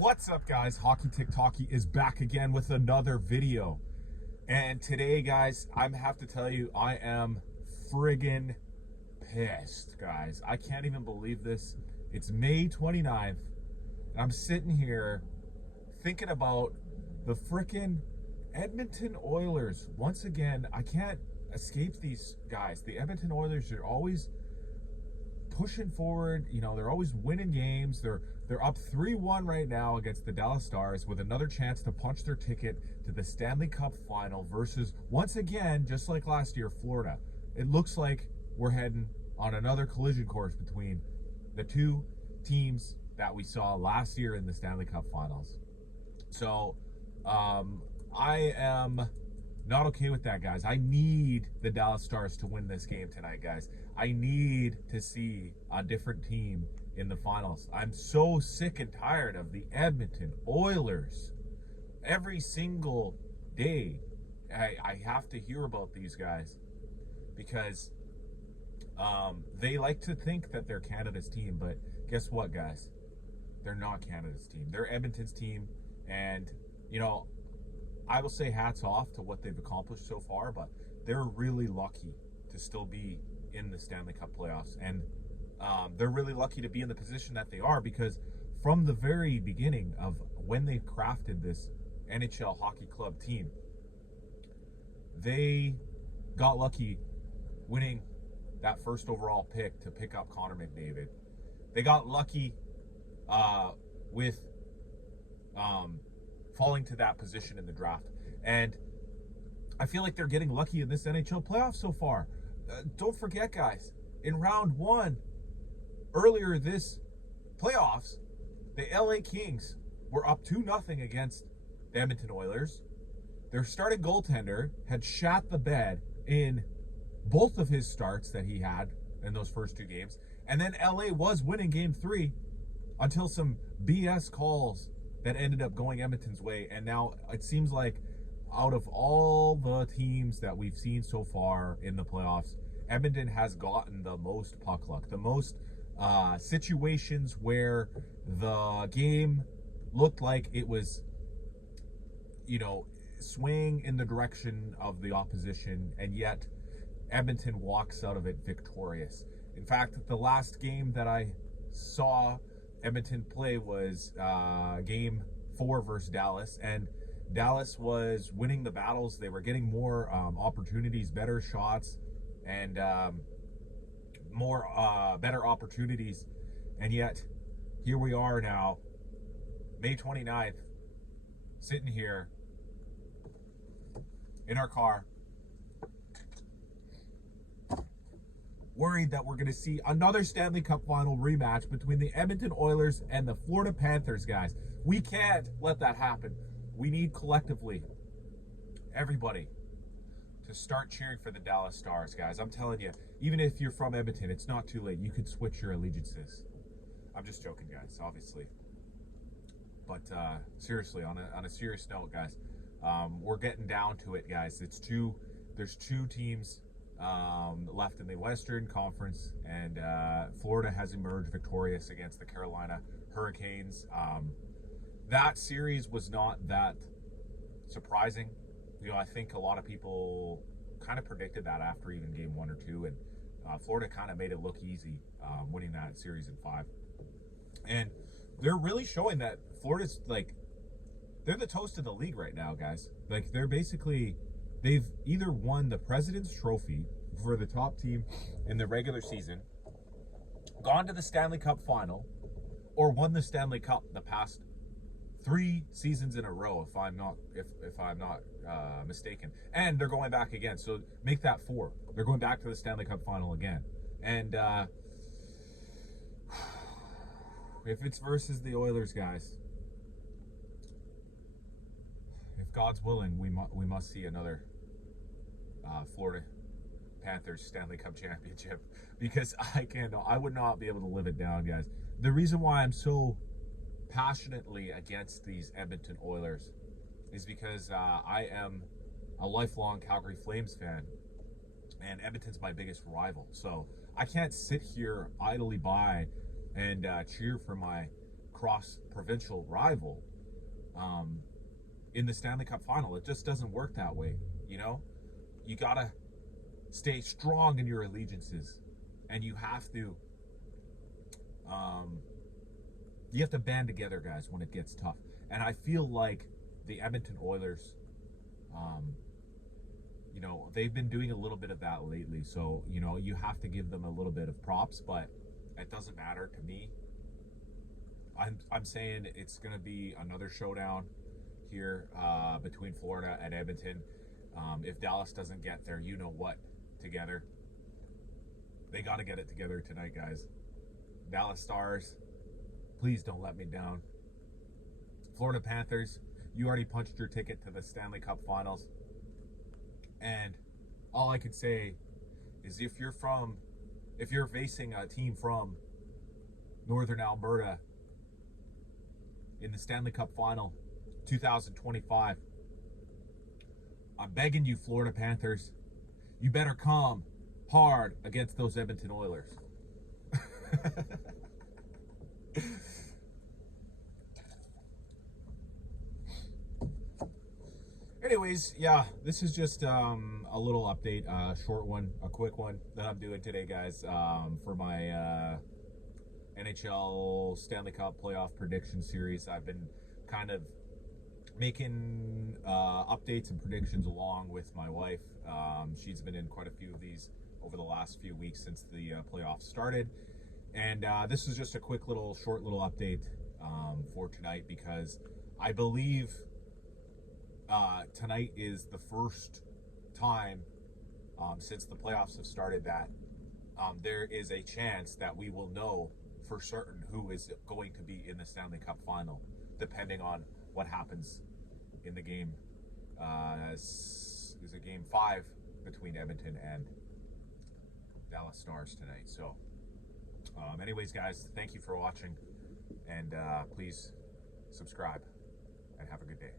What's up, guys? Hockey TikToky is back again with another video. And today, guys, I have to tell you, I am friggin' pissed, guys. I can't even believe this. It's May 29th, and I'm sitting here thinking about the frickin' Edmonton Oilers. Once again, I can't escape these guys. The Edmonton Oilers are always pushing forward. You know, they're always winning games. They're up 3-1 right now against the Dallas Stars with another chance to punch their ticket to the Stanley Cup Final versus, once again, just like last year, Florida. It looks like we're heading on another collision course between the two teams that we saw last year in the Stanley Cup Finals. So, I am not okay with that, guys. I need the Dallas Stars to win this game tonight, guys. I need to see a different team in the finals. I'm so sick and tired of the Edmonton Oilers. Every single day, I have to hear about these guys because they like to think that they're Canada's team, but guess what, guys? They're not Canada's team. They're Edmonton's team, and, you know, I will say hats off to what they've accomplished so far, but they're really lucky to still be in the Stanley Cup playoffs. And they're really lucky to be in the position that they are because from the very beginning of when they crafted this NHL hockey club team, they got lucky winning that first overall pick to pick up Connor McDavid. They got lucky with falling to that position in the draft. And I feel like they're getting lucky in this NHL playoff so far. Don't forget, guys, in round one, earlier this playoffs, the LA Kings were up 2-0 against the Edmonton Oilers. Their starting goaltender had shat the bed in both of his starts that he had in those first two games. And then LA was winning game 3 until some BS calls that ended up going Edmonton's way. And now it seems like out of all the teams that we've seen so far in the playoffs, Edmonton has gotten the most puck luck, the most situations where the game looked like it was, you know, swaying in the direction of the opposition, and yet Edmonton walks out of it victorious. In fact, the last game that I saw Edmonton play was game 4 versus Dallas, and Dallas was winning the battles. They were getting more opportunities, better shots, and better opportunities. And yet, here we are now, May 29th, sitting here in our car, worried that we're going to see another Stanley Cup Final rematch between the Edmonton Oilers and the Florida Panthers, guys. We can't let that happen. We need collectively, everybody, to start cheering for the Dallas Stars, guys. I'm telling you, even if you're from Edmonton, it's not too late. You could switch your allegiances. I'm just joking, guys, obviously. But seriously, on a serious note, guys, we're getting down to it, guys. There's two teams left in the Western Conference, and Florida has emerged victorious against the Carolina Hurricanes. That series was not that surprising. You know, I think a lot of people kind of predicted that after even game 1 or 2, and Florida kind of made it look easy, winning that series in 5. And they're really showing that Florida's, like, they're the toast of the league right now, guys. Like, they've either won the President's Trophy for the top team in the regular season, gone to the Stanley Cup Final, or won the Stanley Cup the past 3 seasons in a row, if I'm not mistaken. And they're going back again, so make that 4. They're going back to the Stanley Cup Final again. And if it's versus the Oilers, guys, if God's willing, we must see another Florida Panthers Stanley Cup championship, because I would not be able to live it down, guys. The reason why I'm so passionately against these Edmonton Oilers is because I am a lifelong Calgary Flames fan, and Edmonton's my biggest rival. So I can't sit here idly by and cheer for my cross-provincial rival in the Stanley Cup Final. It just doesn't work that way, you know? You gotta stay strong in your allegiances, and you have to band together, guys, when it gets tough. And I feel like the Edmonton Oilers, you know, they've been doing a little bit of that lately. So, you know, you have to give them a little bit of props, but it doesn't matter to me. I'm saying it's going to be another showdown here between Florida and Edmonton. If Dallas doesn't get their you-know-what together, they got to get it together tonight, guys. Dallas Stars, please don't let me down. Florida Panthers, you already punched your ticket to the Stanley Cup Finals. And all I can say is if you're facing a team from Northern Alberta in the Stanley Cup Final 2025, I'm begging you, Florida Panthers, you better come hard against those Edmonton Oilers. Anyways, yeah, this is just a little update, short one, a quick one that I'm doing today, guys, for my NHL Stanley Cup Playoff prediction series. I've been kind of making updates and predictions along with my wife. She's been in quite a few of these over the last few weeks since the playoffs started. And this is just a quick little, short little update for tonight, because I believe tonight is the first time since the playoffs have started that there is a chance that we will know for certain who is going to be in the Stanley Cup Final, depending on what happens in the game. There's a game 5 between Edmonton and Dallas Stars tonight. So anyways, guys, thank you for watching, and please subscribe and have a good day.